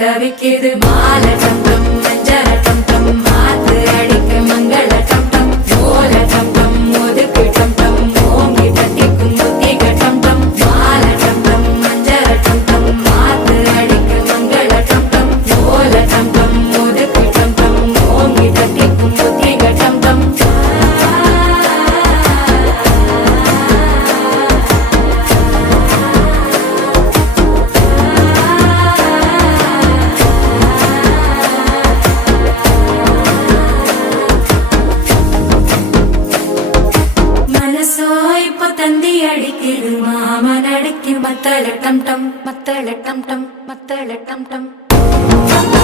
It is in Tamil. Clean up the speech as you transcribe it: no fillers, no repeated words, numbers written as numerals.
தவிக்குது மால டம் டம் மஞ்சள டம் டம் மாத்து அடிக்க மங்கள டம் டம் ஓல டம் டம் ஒதுக்கு டம் டம் ஓங்கி தட்டிக்கும் முத்திக டம் டம் மால டம் டம் மஞ்சள டம் டம் மாத்து அடிக்க மங்கள டம் டம் ஓல டம் டம் ஒதுக்கு டம் டம் ஓங்கி தட்டிக்கும் முத்திக டம் டம் இப்போ தந்தி அடிக்குது மாமன் அடிக்கு மத்தள டம் டம் மத்தள டம் டம் மத்தள டம் டம்